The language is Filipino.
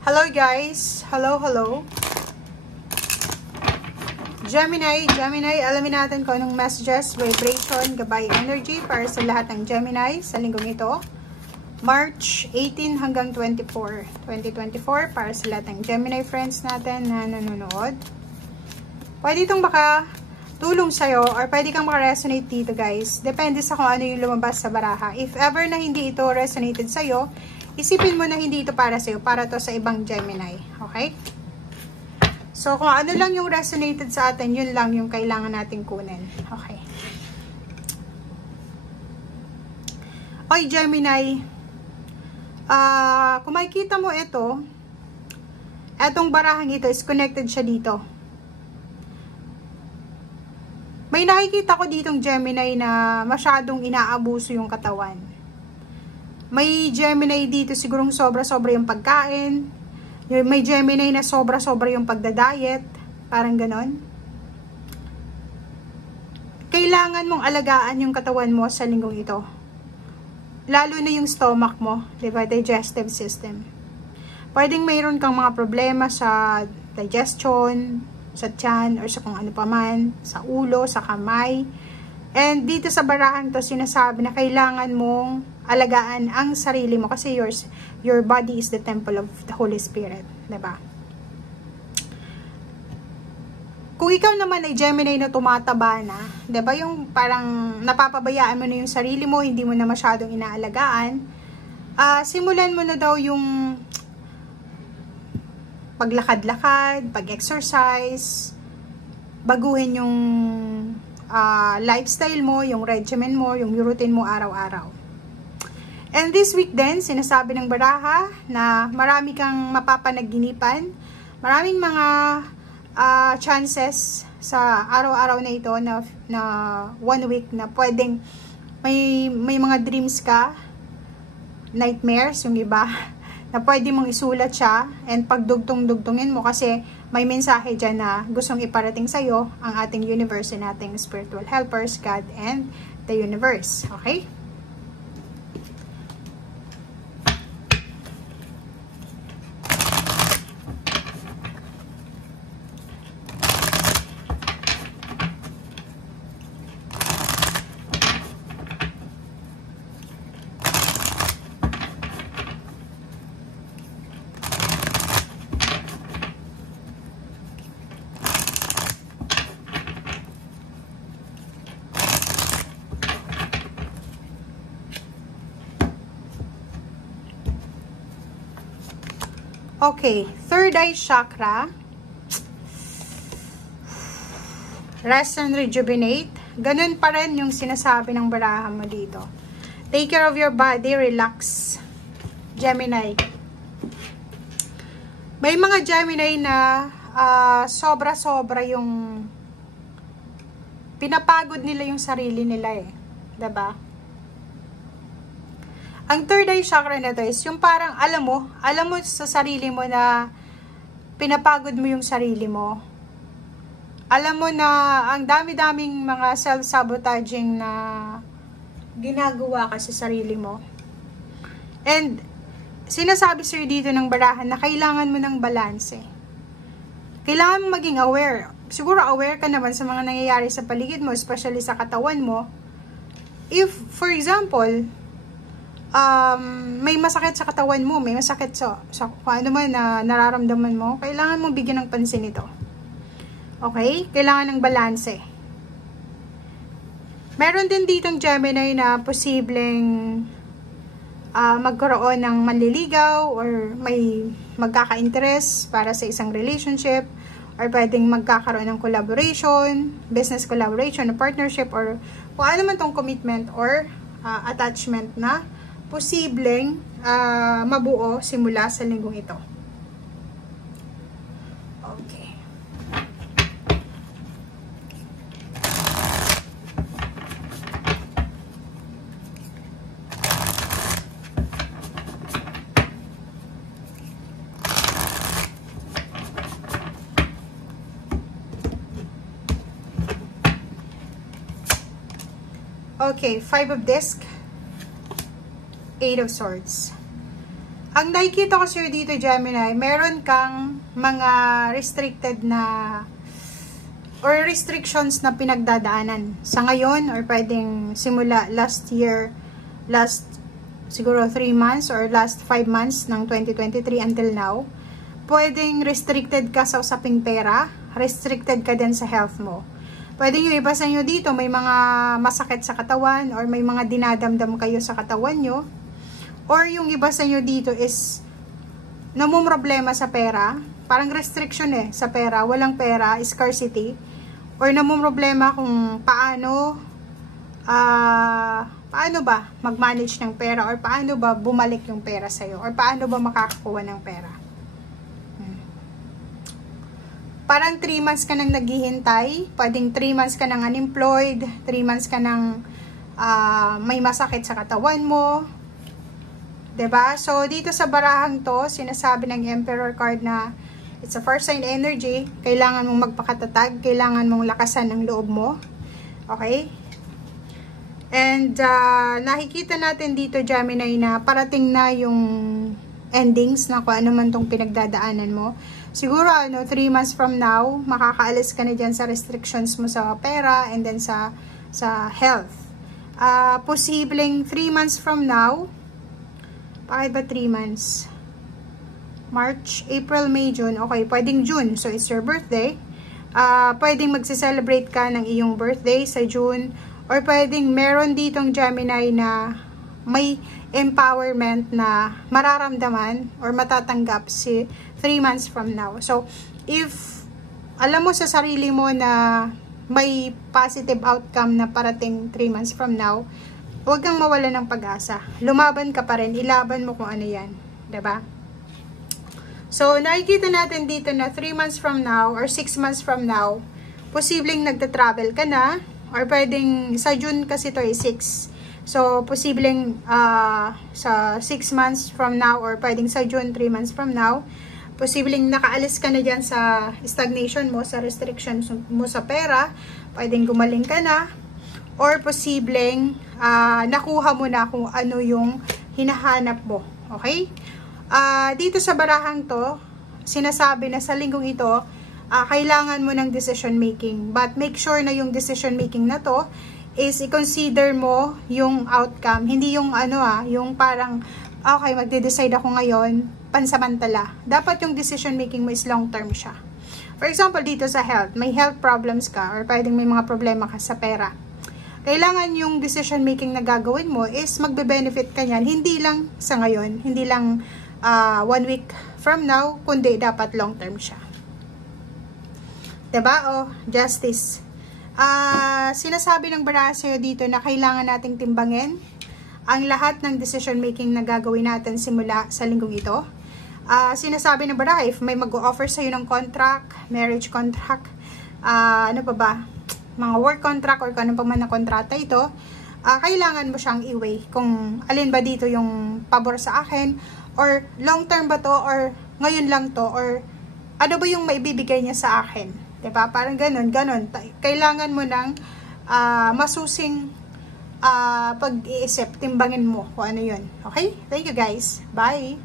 Hello guys! Hello! Gemini, alamin natin kung anong messages, vibration, gabay energy para sa lahat ng Gemini sa linggong ito. March 18 hanggang 24, 2024 para sa lahat ng Gemini friends natin na nanonood. Pwede itong baka tulong sa'yo or pwede kang makaresonate dito guys. Depende sa kung ano yung lumabas sa baraha. If ever na hindi ito resonated sa'yo, isipin mo na hindi ito para sa'yo, para to sa ibang Gemini. Okay? So, kung ano lang yung resonated sa atin, yun lang yung kailangan nating kunin. Okay. Oy, Gemini. Kung makikita mo ito, etong barahang ito is connected siya dito. May nakikita ko ditong Gemini na masyadong inaabuso yung katawan. May Gemini dito sigurong sobra-sobra yung pagkain. May Gemini na sobra-sobra yung pagdadiet. Parang ganon. Kailangan mong alagaan yung katawan mo sa linggong ito. Lalo na yung stomach mo, diba? Digestive system. Pwedeng mayroon kang mga problema sa digestion, sa tiyan, or sa kung ano pa man, sa ulo, sa kamay. And dito sa barahang to, sinasabi na kailangan mong alagaan ang sarili mo kasi your body is the temple of the Holy Spirit, diba? Kung ikaw naman ay Gemini na tumataba na, diba, yung parang napapabayaan mo na yung sarili mo, hindi mo na masyadong inaalagaan, simulan mo na daw yung paglakad-lakad, pag-exercise, baguhin yung lifestyle mo, yung regimen mo, yung routine mo araw-araw. And this week din, sinasabi ng baraha na marami kang mapapanaginipan, maraming mga chances sa araw-araw na ito na 1 week na pwedeng may mga dreams ka, nightmares yung iba, na pwede mong isulat siya and pagdugtong-dugtongin mo kasi may mensahe dyan na gustong iparating sa'yo ang ating universe and ating spiritual helpers, God and the universe. Okay? Okay, third eye chakra. Rest and rejuvenate. Ganun pa rin yung sinasabi ng baraha mo dito. Take care of your body, relax. Gemini. May mga Gemini na sobra-sobra yung pinapagod nila yung sarili nila eh. Diba? Ang third eye chakra na to is yung parang alam mo sa sarili mo na pinapagod mo yung sarili mo. Alam mo na ang dami-daming mga self-sabotaging na ginagawa ka sa sarili mo. And sinasabi sa'yo dito ng barahan na kailangan mo ng balanse. Kailangan mo maging aware. Siguro aware ka naman sa mga nangyayari sa paligid mo, especially sa katawan mo. If, for example, may masakit sa katawan mo, may masakit sa kung ano man na nararamdaman mo, kailangan mo bigyan ng pansin ito. Okay? Kailangan ng balanse. Meron din ditong Gemini na posibleng magkaroon ng manliligaw or may magkaka-interest para sa isang relationship or pwedeng magkakaroon ng collaboration, business collaboration, partnership, or kung ano man tong commitment or attachment na posibleng mabuo simula sa linggong ito. Okay. Okay, 5 of discs. 8 of Swords. Ang nakikita ko sa'yo dito, Gemini, meron kang mga restricted na or restrictions na pinagdadaanan sa ngayon, or pwedeng simula last year, last siguro 3 months or last 5 months ng 2023 until now. Pwedeng restricted ka sa usaping pera, restricted ka din sa health mo. Pwedeng yung iba sa inyo dito, may mga masakit sa katawan, or may mga dinadamdam kayo sa katawan nyo. Or yung iba sa inyo dito is namumroblema sa pera, parang restriction sa pera, walang pera, scarcity, or namumroblema kung paano ba mag-manage ng pera, or paano ba bumalik yung pera sa'yo, or paano ba makakakuha ng pera. Parang 3 months ka nang naghihintay, pwedeng 3 months ka nang unemployed, 3 months ka nang may masakit sa katawan mo. 'Di ba? So, dito sa barahang to, sinasabi ng Emperor card na it's a first sign energy. Kailangan mong magpakatatag, kailangan mong lakasan ang loob mo. Okay? And, nakikita natin dito, Gemini, na parating na yung endings na kung ano man tong pinagdadaanan mo. Siguro, 3 months from now, makakaalis ka na dyan sa restrictions mo sa pera and then sa health. Posibleng 3 months from now, bakit ba 3 months? March, April, May, June. Okay, pwedeng June. So, it's your birthday. Pwedeng magse-celebrate ka ng iyong birthday sa June. Or pwedeng meron ditong Gemini na may empowerment na mararamdaman or matatanggap si 3 months from now. So, if alam mo sa sarili mo na may positive outcome na parating 3 months from now, huwag kang mawala ng pag-asa. Lumaban ka pa rin. Ilaban mo kung ano yan. 'Di ba? So, nakikita natin dito na 3 months from now or 6 months from now, posibleng nagta-travel ka na, or pwedeng sa June kasi ito ay 6. So, posibleng sa 6 months from now or pwedeng sa June 3 months from now, posibleng nakaalis ka na dyan sa stagnation mo, sa restrictions mo sa pera, pwedeng gumaling ka na, or posibleng nakuha mo na kung ano yung hinahanap mo. Okay? Dito sa barahang to, sinasabi na sa linggong ito, kailangan mo ng decision making. But make sure na yung decision making na to is i-consider mo yung outcome. Hindi yung yung parang, okay, magde-decide ako ngayon, pansamantala. Dapat yung decision making mo is long term siya. For example, dito sa health, may health problems ka, or pwedeng may mga problema ka sa pera. Kailangan yung decision making na gagawin mo is magbe-benefit ka niyan, hindi lang sa ngayon, hindi lang 1 week from now, kundi dapat long term siya. Diba? Justice. Sinasabi ng baraha sa'yo dito na kailangan nating timbangin ang lahat ng decision making na gagawin natin simula sa linggong ito. Sinasabi ng baraha, if may mag-o-offer sa'yo ng contract, marriage contract, ano pa ba, mga work contract or kung ano pa man na kontrata ito, kailangan mo siyang i-weigh kung alin ba dito yung pabor sa akin, or long term ba to, or ngayon lang to, or ano ba yung maibibigay niya sa akin. Diba? Parang ganun. Kailangan mo ng masusing pag-iisip, timbangin mo kung ano yun. Okay? Thank you guys. Bye!